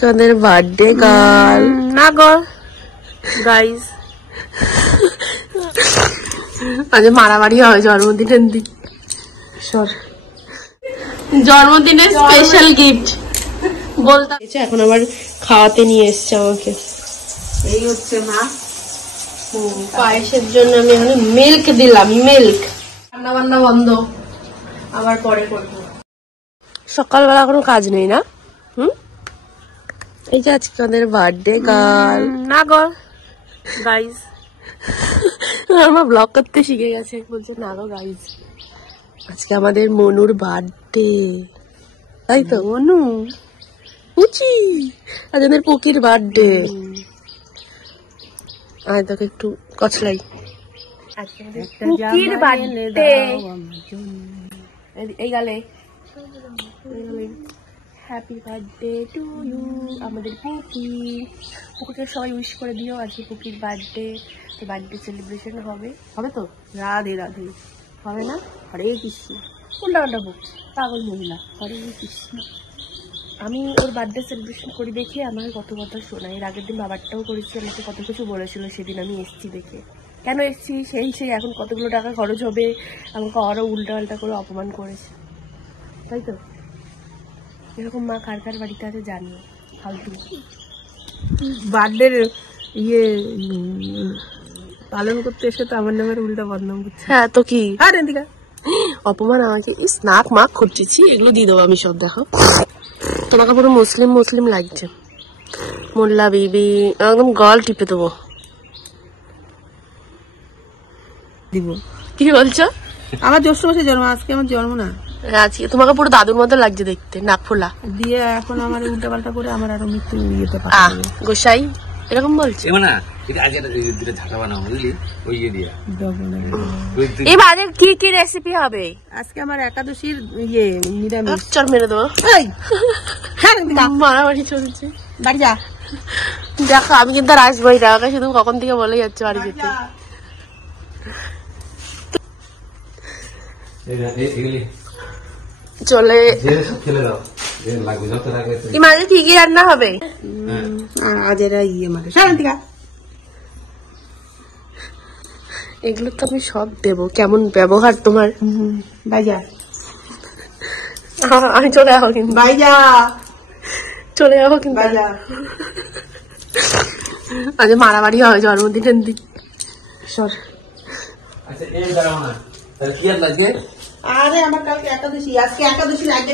তোদের birthday girl না go guys, আজ মারামারি হয় জন্মদিনের দিন। জন্মদিনের স্পেশাল গিফট বলতে এখন আবার খাওয়াতে নিয়ে এসছে আমাকে। এই হচ্ছে মা পায়েসের জন্য আমি এখানে মিল্ক দিলাম, মিল্ক। রান্না বান্না বন্ধ, আবার পরে করবো। সকালবেলা কোনো কাজ নেই না? এই যে আজকে আমাদের বার্থডে গার্ল না গো গাইস, আমার ব্লগ করতে শিখে গেছে, বলছে না গো গাইস। আজকে আমাদের মনুর বার্থডে, তাই তো? মনু পুচি, আজ আমাদের পুকির বার্থডে। আজ তোকে একটু কচলাই। পুকির বার্থডে এই গালে, হ্যাপি বার্থডে টু ইউ আমাদের পুকি। পুকুকে সবাই উইশ করে দিও, আজকে পুকির বার্থডে। তো বার্থডে সেলিব্রেশন হবে, হবে তো? রাধে রাধে হবে না? হরে কৃষ্ণ, কোনটা কোনটা বুক পাগল মহিলা, হরে কৃষ্ণ। আমি ওর বার্থডে সেলিব্রেশন করি দেখে আমাকে কত কথা শোনায়। এর আগের দিন বাবারটাও করেছি, আমাকে কত কিছু বলেছিল সেদিন আমি এসছি দেখে। কেন এসছি সেই এখন কতগুলো টাকা খরচ হবে, আমাকে আরও উল্টা পাল্টা করে অপমান করেছে, তাই তো? এরকম মা কার কার বাড়িতে আছে জানিও। ফালতু বার্থডে ইয়ে পালন করতে এসে তো আমার নামের উল্টা বদনাম করছে। হ্যাঁ তো কি আরে দিকা অপমান আমাকে, স্নাক মাক করতেছি, এগুলো দিয়ে দেবো আমি সব। দেখো তোমাকে পুরো মুসলিম মুসলিম লাগছে, মোল্লা বিবি একদম গল টিপে দেবো। দিব কি বলছো? আমার জ্যৈষ্ঠ মাসে জন্ম, আজকে আমার জন্ম না। আজকে তোমাকে পুরো দাদুর মতো লাগছে দেখতে, নাক ফোলা দিয়ে এখন আমার উল্টা পাল্টা করে আমার আরো মৃত্যু ইয়েতে গোসাই এরকম বলছে। এবারে কি কি রেসিপি হবে? আজকে আমার একাদশীর ইয়ে নিরামিষ। চল মেরে দেবো, মারামারি চলছে। বাড়ি যা, দেখো আমি কিন্তু আর আসবোই না, আমাকে শুধু কখন থেকে বলে যাচ্ছে বাড়ি যেতে। চলে মাঝে কি কি রান্না হবে? আজ এরা ইয়ে মারে শান্তিকা, এগুলো তো আমি সব দেবো। কেমন ব্যবহার তোমার? বাইজা আমি চলে যাবো কিন্তু, বাইজা চলে যাবো কিন্তু। আজ মারামারি হয় জন্মদিনের দিন। আরে আমার কালকে একাদশী, আজকে একাদশীর আগে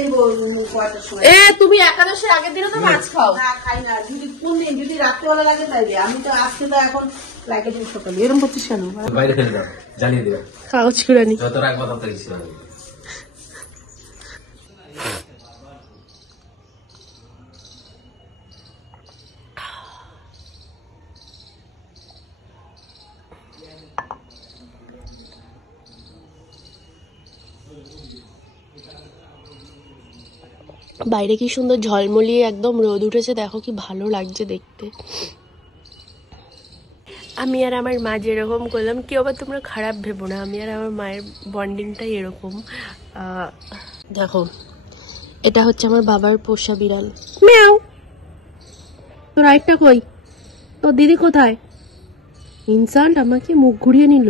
তুমি একাদশীর আগের দিনও তো মাছ খাও? না খাই না, যদি কোন দিন যদি রাত্রেবেলা লাগে তাইলে। আমি তো আজকে তো এখন লাগে দিন সকালে। এরকম করছিস কেন? বাইরে ফেলে দাও, জানিয়ে দেবে কাগজ কুড়ানি। যত রাখবো তত কিছু হবে। বাইরে কি সুন্দর ঝলমলিয়ে একদম রোদ উঠেছে, দেখো কি ভালো লাগছে দেখতে। আমি আর আমার মা যেরকম করলাম, কেউ আবার তোমরা খারাপ ভেবো না, আমি আর আমার মায়ের বন্ডিংটাই এরকম। দেখো এটা হচ্ছে আমার বাবার পোষা বিড়াল, ম্যাও। তোর আরেকটা কই? তোর দিদি কোথায়? ইনসাল্ট, আমাকে মুখ ঘুরিয়ে নিল।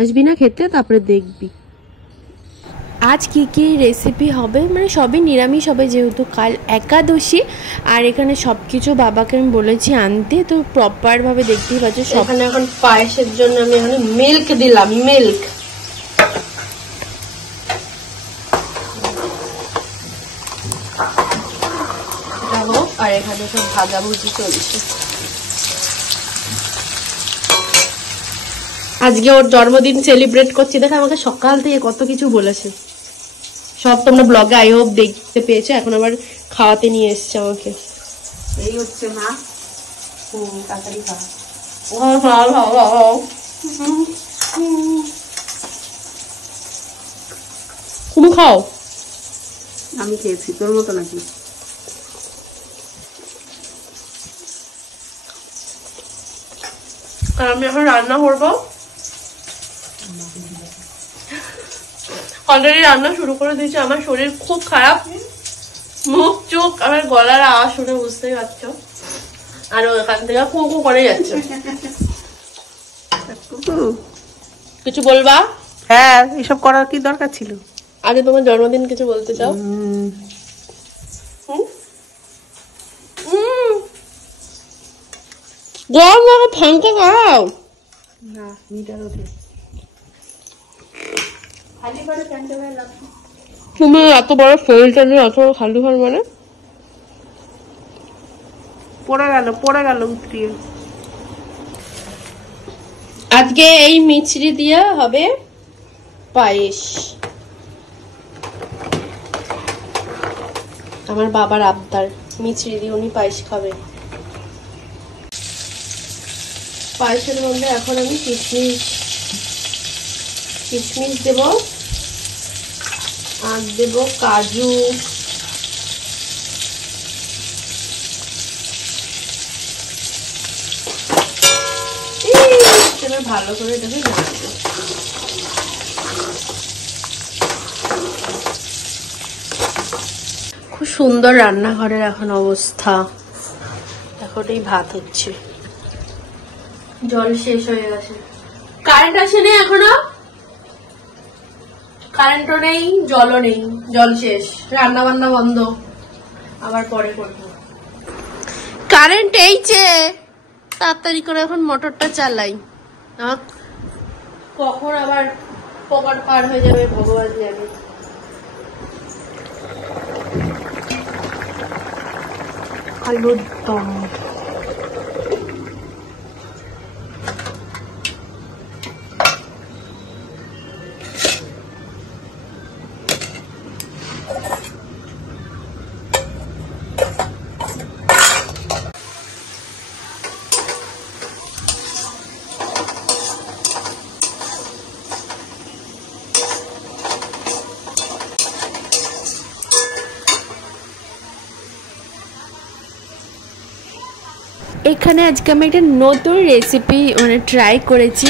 আসবি না খেতে, তারপরে দেখবি। আজ কি কি রেসিপি হবে, মানে সবই নিরামিষ হবে যেহেতু কাল একাদশী। আর এখানে সব কিছু বাবাকে আমি বলেছি আনতে, তো প্রপারভাবে দেখতেই পাচ্ছ। এখানে এখন পায়েসের জন্য আমি এখানে মিল্ক দিলাম, মিল্ক। আর এখানে সব ভাজাভুজি চলছে। আজকে ওর জন্মদিন সেলিব্রেট করছি, দেখো আমাকে সকাল থেকে কত কিছু বলেছে, সব তোমরা ব্লগে আই হোপ দেখতে পেয়েছো। এখন আবার খাওয়াতে নিয়ে এসছে আমাকে। এই হচ্ছে মা। তাড়াতাড়ি খাও। তুমি খাও। আমি খেয়েছি, তোর মতো নাকি? আর আমি এখন রান্না করবো। অলরেডি রান্না শুরু করে দিয়েছি। আমার শরীর খুব খারাপ, মুখ চোখ আমার গলার আওয়াজ শুনে বুঝতেই পারছো। আর ওখান থেকে কুকু করে যাচ্ছে। কিছু বলবা? হ্যাঁ, এসব করার কি দরকার ছিল? আগে তোমার জন্মদিন কিছু বলতে চাও? গরম লাগো, ফাঙ্কা খাও না, মিটার ওঠে। খালি করে ফ্যানটা গায়ে লাগছে। তুমি এত বড় শরীরটা নিয়ে এত বড় খালি ঘর মানে? পড়ে গেল উতরিয়ে। আজকে এই মিছরি দিয়ে হবে পায়েস। আমার বাবার আবদার, মিছরি দিয়ে উনি পায়েস খাবে। পায়েসের মধ্যে এখন আমি কিশমিশ দেব, আর দেব কাজু, ভালো করে এটাকে নাড়বো। খুব সুন্দর রান্নাঘরের এখন অবস্থা। এখন এই ভাত হচ্ছে, জল শেষ হয়ে গেছে। কারেন্ট আসেনি এখনো, কারেন্টও নেই, জলও নেই, জল শেষ, রান্না বান্না বন্ধ, আবার পরে করবো। কারেন্ট এইছে, তাড়াতাড়ি করে এখন মোটরটা চালাই। কখন আবার পকেট পার হয়ে যাবে ভগবান জানে। আলুর দম, এখানে আজকে আমি একটা নতুন রেসিপি মানে ট্রাই করেছি,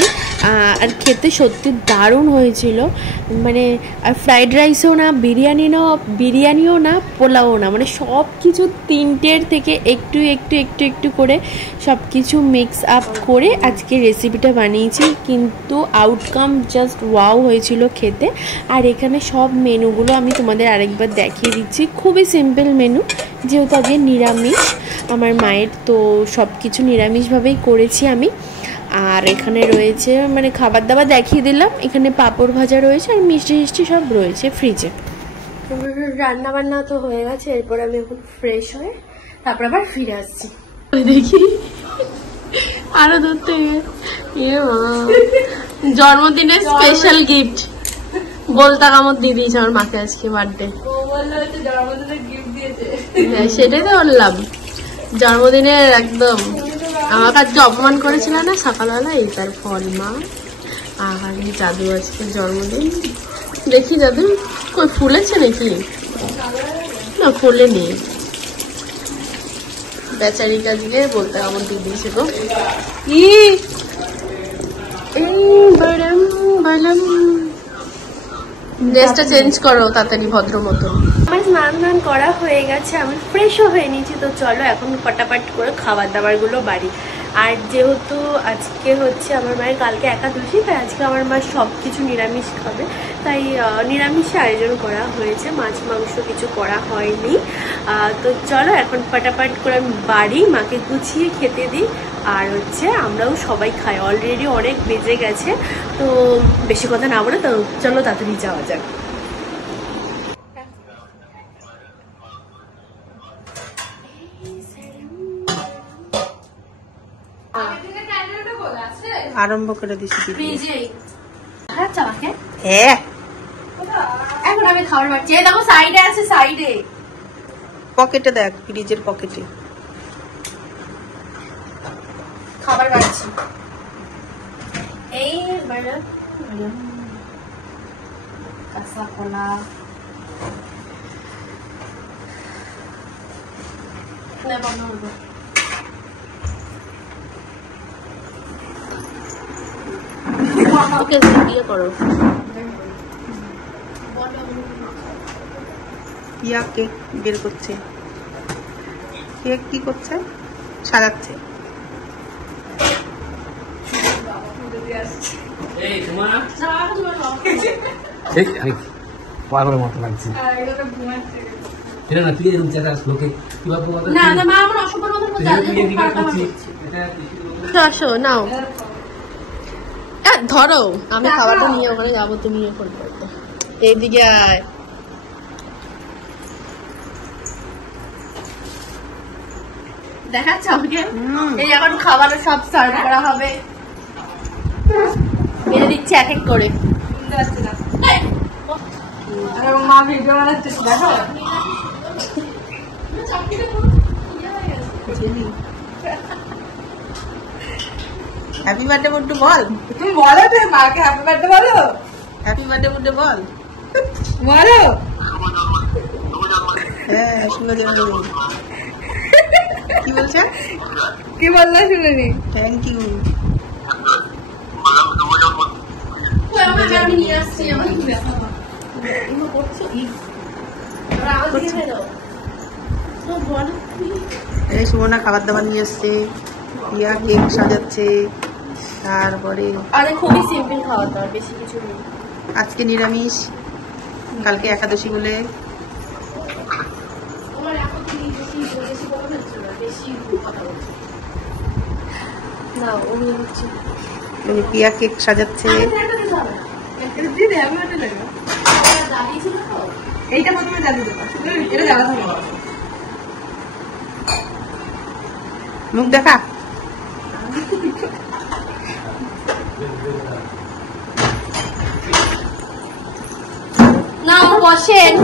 আর খেতে সত্যি দারুণ হয়েছিল। মানে আর ফ্রাইড রাইসও না, বিরিয়ানিও না, পোলাও না, মানে সব কিছু তিনটের থেকে একটু একটু একটু একটু করে সব কিছু মিক্স আপ করে আজকে রেসিপিটা বানিয়েছি। কিন্তু আউটকাম জাস্ট ওয়াও হয়েছিল খেতে। আর এখানে সব মেনুগুলো আমি তোমাদের আরেকবার দেখিয়ে দিচ্ছি। খুবই সিম্পল মেনু, যেহেতু আজকে নিরামিষ আমার মায়ের, তো সব কিছু নিরামিষভাবেই করেছি আমি। আর এখানে রয়েছে মানে খাবার দাবার দেখিয়ে দিলাম, এখানে পাঁপড় ভাজা রয়েছে আর মিষ্টি মিষ্টি সব রয়েছে ফ্রিজে। রান্না বান্না তো হয়ে গেছে, এরপর আমি এখন ফ্রেশ হয়ে তারপর আবার ফিরে আসছি। দেখি আরো দূর থেকে জন্মদিনের স্পেশাল গিফট বলতা কামড় দিয়ে দিয়েছে আমার মাকে আজকে বার্থডে। সেটাই তো বললাম, জন্মদিনের একদম আমাকে আজকে অপমান করেছিল না সকালবেলা, এই তার ফল মা। আর জাদু আজকে জন্মদিন, দেখি জাদু কই ফুলেছে নাকি? না ফুলে নেই, বেচারি কাজকে বলতে আমার দিয়ে দিয়েছে গো। ড্রেসটা চেঞ্জ করো তাড়াতাড়ি ভদ্র মতো। আমার স্নান করা হয়ে গেছে, আমি ফ্রেশও হয়ে নিয়েছি। তো চলো এখন ফটাফট করে খাবার দাবার গুলো বাড়ি। আর যেহেতু আজকে হচ্ছে আমার মায়ের কালকে একাদশী, তাই আজকে আমার মা সব কিছু নিরামিষ খাবে, তাই নিরামিষে আয়োজন করা হয়েছে, মাছ মাংস কিছু করা হয়নি। তো চলো এখন ফটাফট করে আমি বাড়ি, মাকে গুছিয়ে খেতে দিই। আর হচ্ছে আমরাও সবাই খাই, অলরেডি অনেক বেজে গেছে। তো বেশি কথা না বলে তো চলো তাড়াতাড়ি যাওয়া যাক। আরম্ভ করে দিছি। হ্যাঁ এখন আমি খাবার পাচ্ছি, দেখো সাইডে আছে, সাইডে পকেটে দেখ, ফ্রিজের পকেটে খাবার পাচ্ছি। এই কাঁচা কলা, ওকে দিয়ে করো। পিয়া কেক বের করছে। কেক কি করছে? সাজাচ্ছে। পাগলের মতো লাগছে। এটা না তুই এরকম চেতা লোকে কিভাবে বলতে না না মা আমার অসম্মান মতো আসো নাও ধরো, আমি খাবারটা নিয়ে ওখানে যাবো, তুমি ইয়ে করবে। এইদিকে আয়। দেখাচ্ছ আমাকে? এই এখন খাবারের সব সার্ভ করা হবে, মেরে দিচ্ছে এক এক করে। মা ভিডিও বানাচ্ছে, দেখো। হ্যাপি বার্থডে বড্ডু বল। তুমি বলো তো মাকে হ্যাপি বার্থডে বলো। হ্যাপি বার্থডে বড্ডু বল বলো। হ্যাঁ শুভ জন্মদিন। কি বলছে? কি বললা শুনিনি? Thank you. আমি নিয়ে আসছি আমার এই সুমনা খাবার দাবার নিয়ে এসছে, পিয়া কেক সাজাচ্ছে, তারপরে খুবই সিম্পল খাওয়া দাওয়া, বেশি কিছু নেই। আজকে নিরামিষ, কালকে একাদশী বলে। পিয়া কেক সাজাচ্ছে। এইটা প্রথমে জ্বালিয়ে দেবো, এটা জ্বালাতে হবে। মুখ দেখা। না বসেন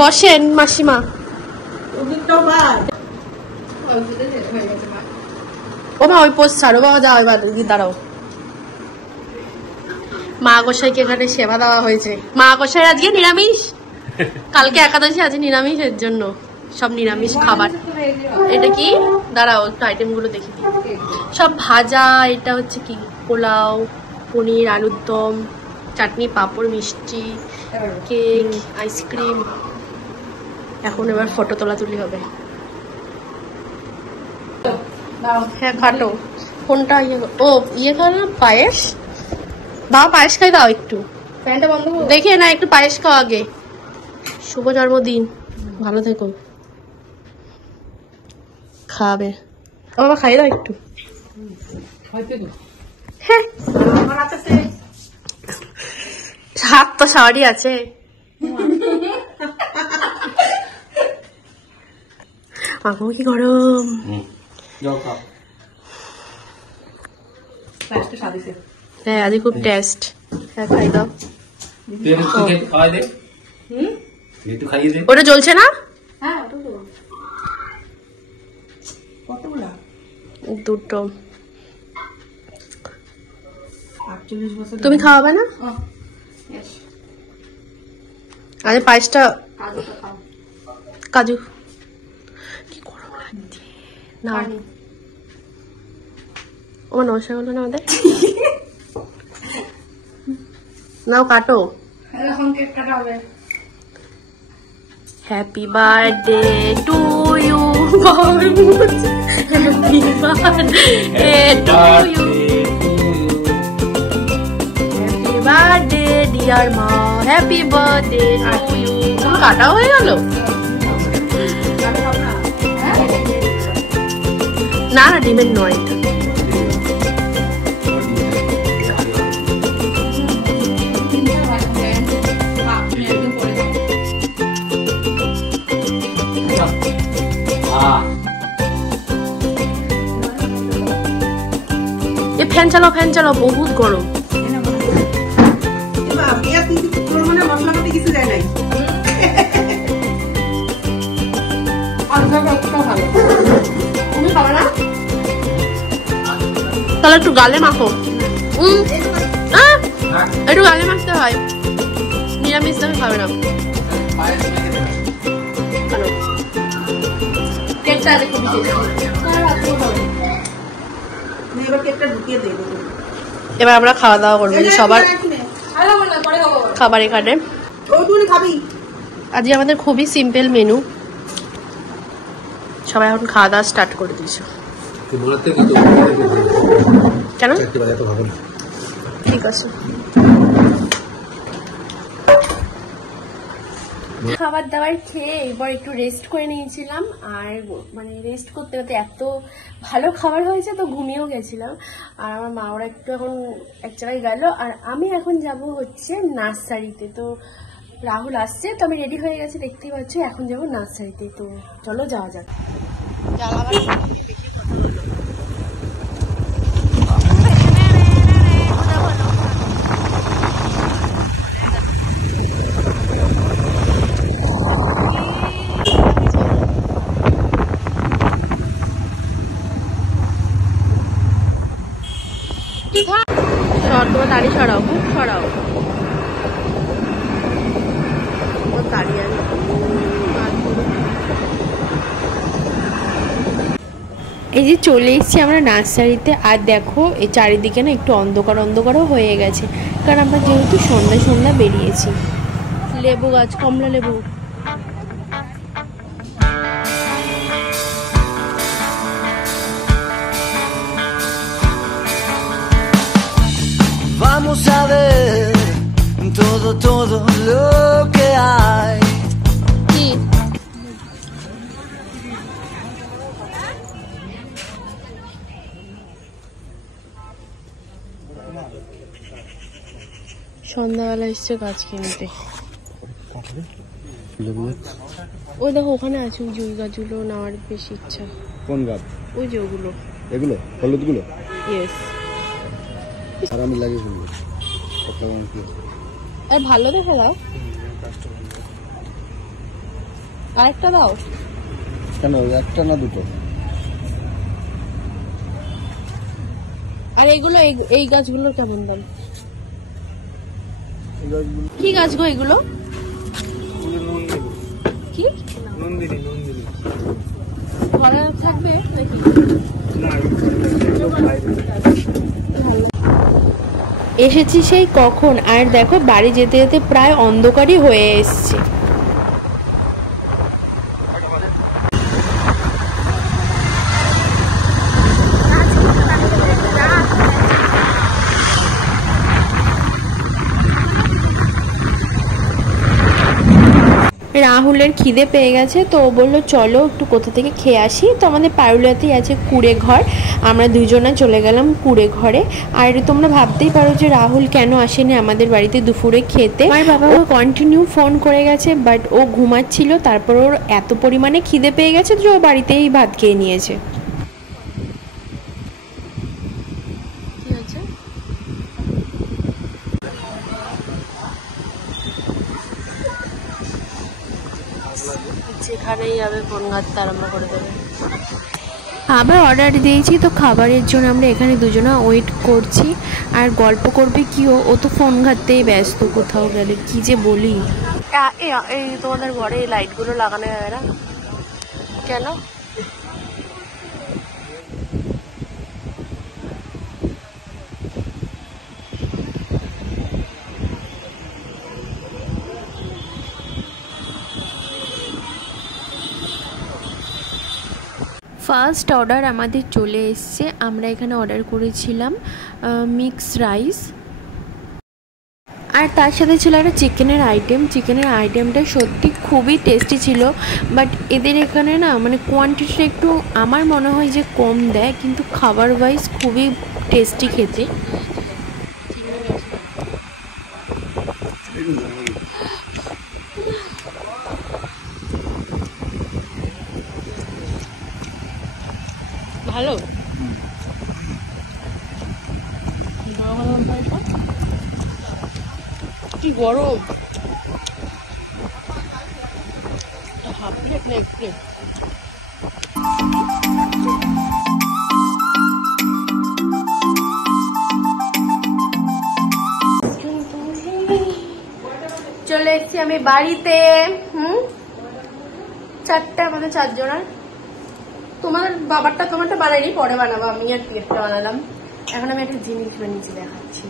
বসেন মাসিমা। ও মা ওই পোস্ট ছাড়ো বাবা, যাও এবার দাঁড়াও। মা গোসাইকে এখানে সেবা দেওয়া হয়েছে। মা গোসাই আজকে নিরামিষ, কালকে একাদশী, আজ নিরামিষ, এর জন্য সব নিরামিষ খাবার। এটা কি দাঁড়াও একটু আইটেম গুলো দেখি। সব ভাজা, এটা হচ্ছে কি পোলাও, পনির, আলুর দম, চাটনি, পাঁপড়, মিষ্টি, কেক, আইসক্রিম। এখন এবার ফটো তোলাতুলি হবে। হ্যাঁ কাটো কোনটা। ও ইয়ে খাও না, পায়েস দাও, পায়েস খাই দাও একটু। ফ্যানটা বন্ধ দেখে না, একটু পায়েস খাও আগে। শুভ জন্মদিন, ভালো থেকো। খাবে বাবা, খাই দাও একটু। হ্যাঁ হাত তো সাওয়ারি আছে। মাগো কি গরম। হ্যাঁ আজ খুব টেস্ট। হ্যাঁ খাই দাও। ওটা জ্বলছে না? দুটো। তুমি খাওয়াবে না? আরে পায়েসটা কাজু কি গরম লাগছে না। ও নমস্কার বলো না আমাদের। নাও কাটো। Happy birthday to you. Happy birthday to you. Happy birthday dear মা। Happy birthday to you. তোমার কাটা হয়ে গেল? না না ডিমের নয় এটা। ফ্যান চালাও, ফ্যান চালাও, বহুত গরম। তাহলে একটু গালে মাখো। একটু গালে মাখতে হয়, নিরামিষ তুমি খাবে না। এবার আমরা খাওয়া দাওয়া করবো, সবার খাবার এখানে। আজকে আমাদের খুবই সিম্পল মেনু। সবাই এখন খাওয়া দাওয়া স্টার্ট করে দিয়েছে। কেন? ঠিক আছে। খাবার দাবার খেয়ে এবার একটু রেস্ট করে নিয়েছিলাম, আর মানে রেস্ট করতে করতে এত ভালো খাবার হয়েছে তো ঘুমিয়েও গেছিলাম। আর আমার মা ওরা একটু এখন এক জায়গায় গেল, আর আমি এখন যাব হচ্ছে নার্সারিতে। তো রাহুল আসছে, তো আমি রেডি হয়ে গেছি, দেখতেই পাচ্ছ। এখন যাবো নার্সারিতে, তো চলো যাওয়া যাক। তোমার তাড়ি সরাও, খুব সরাও তাড়ি। এই যে চলে এসেছি আমরা নার্সারিতে, আর দেখো এই চারিদিকে না একটু অন্ধকার অন্ধকারও হয়ে গেছে, কারণ আমরা যেহেতু সন্ধ্যা সন্ধ্যা বেরিয়েছি। লেবু গাছ, কমলা লেবু। Vamos a ver todo lo que hay. কি সন্ধ্যাবেলা এসছে গাছ কিনতে। ওই দেখো ওখানে আছে, ওই জুই গাছগুলো নেওয়ার বেশি ইচ্ছা। কোন গাছ? ওই যে ওগুলো, এগুলো হলুদ গুলো। ইয়েস। আর আমি লাগিয়ে ফেলবো। আর ভালো দেখা দাও, আরেকটা দাও। কেন একটা না দুটো? আর এগুলো এই গাছগুলোর কেমন দাম? কি গাছ গো এগুলো? কি ঘরে থাকবে নাকি? এসেছি সেই কখন, আর দেখো বাড়ি যেতে যেতে প্রায় অন্ধকারই হয়ে এসছে। রাহুলের খিদে পেয়ে গেছে, তো ও বললো চলো একটু কোথা থেকে খেয়ে আসি। তো আমাদের পারুলিয়াতেই আছে কুড়ে ঘর, আমরা দুজনে চলে গেলাম কুড়ে ঘরে। আর তোমরা ভাবতেই পারো যে রাহুল কেন আসেনি আমাদের বাড়িতে দুপুরে খেতে। আমার বাবা ও কন্টিনিউ ফোন করে গেছে, বাট ও ঘুমাচ্ছিল। তারপর ওর এত পরিমাণে খিদে পেয়ে গেছে যে ও বাড়িতেই ভাত খেয়ে নিয়েছে। যেখানেই যাবে ফোন ঘাটতে আরম্ভ করে দেবে। আবার অর্ডার দিয়েছি, তো খাবারের জন্য আমরা এখানে দুজনা ওয়েট করছি। আর গল্প করবে কি, ও তো ফোন ঘাটতেই ব্যস্ত কোথাও গেলে। কি যে বলি। এই তোমাদের ঘরে এই লাইটগুলো লাগানো যাবে না কেন? ফার্স্ট অর্ডার আমাদের চলে এসছে। আমরা এখানে অর্ডার করেছিলাম মিক্স রাইস, আর তার সাথে ছিল একটা চিকেনের আইটেম। চিকেনের আইটেমটা সত্যি খুবই টেস্টি ছিল, বাট এদের এখানে না মানে কোয়ান্টিটিটা একটু আমার মনে হয় যে কম দেয়, কিন্তু খাবার ওয়াইজ খুবই টেস্টি খেতে। ভালো কি গরম, হাফ প্লেট না এক প্লেট। চলে এসেছি আমি বাড়িতে। চারটে, আমাদের চারজনের। তোমার বাবারটা তোমারটা বানাইনি, পরে বানাবো। আমি আর প্লেটটা বানালাম। এখন আমি একটা জিনিস বানিয়েছি, দেখাচ্ছি।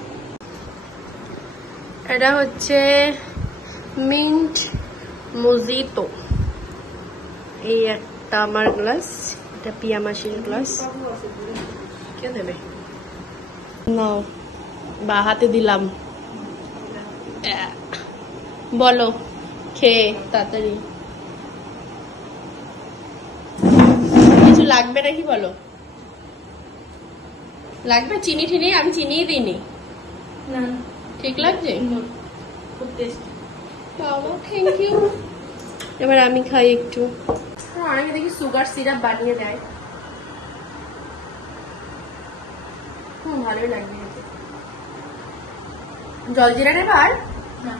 এটা হচ্ছে মিন্ট মোজিতো। এই একটা আমার গ্লাস, এটা পিয়া মাসির গ্লাস। কে দেবে? নাও, বা হাতে দিলাম। বলো খেয়ে তাড়াতাড়ি কিছু লাগবে নাকি বলো? লাগবে চিনি ঠিনি? আমি চিনিই দিইনি। না ঠিক লাগছে? খুব টেস্টি। বাবা থ্যাংক ইউ। এবার আমি খাই একটু। অনেকে দেখি সুগার সিরাপ বানিয়ে দেয়। ভালোই লাগবে। জলজিরা নেবে আর? না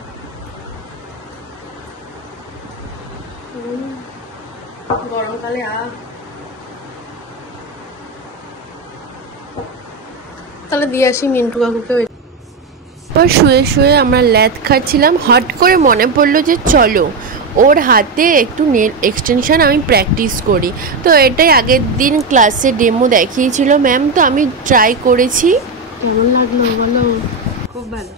গরমকালে তাহলে দিয়ে আসি মিন্টু কাকুকে। এবার শুয়ে শুয়ে আমরা ল্যাদ খাচ্ছিলাম, হট করে মনে পড়লো যে চলো ওর হাতে একটু নেল এক্সটেনশন আমি প্র্যাকটিস করি। তো এটাই আগের দিন ক্লাসে ডেমো দেখিয়েছিল ম্যাম, তো আমি ট্রাই করেছি। কেমন লাগলো বলো? খুব ভালো।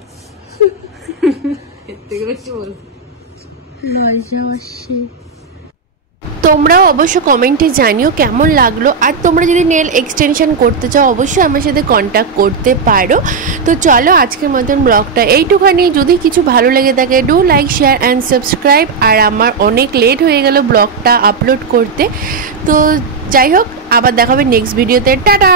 এর থেকে বেশি বলবো? তোমরাও অবশ্য কমেন্টে জানিও কেমন লাগলো। আর তোমরা যদি নেল এক্সটেনশন করতে চাও অবশ্যই আমার সাথে কন্ট্যাক্ট করতে পারো। তো চলো আজকের মতন ব্লগটা এইটুখানি। যদি কিছু ভালো লেগে থাকে do like share and subscribe. আর আমার অনেক লেট হয়ে গেল ব্লগটা আপলোড করতে। তো যাই হোক, আবার দেখাবে নেক্সট ভিডিওতে। টাটা।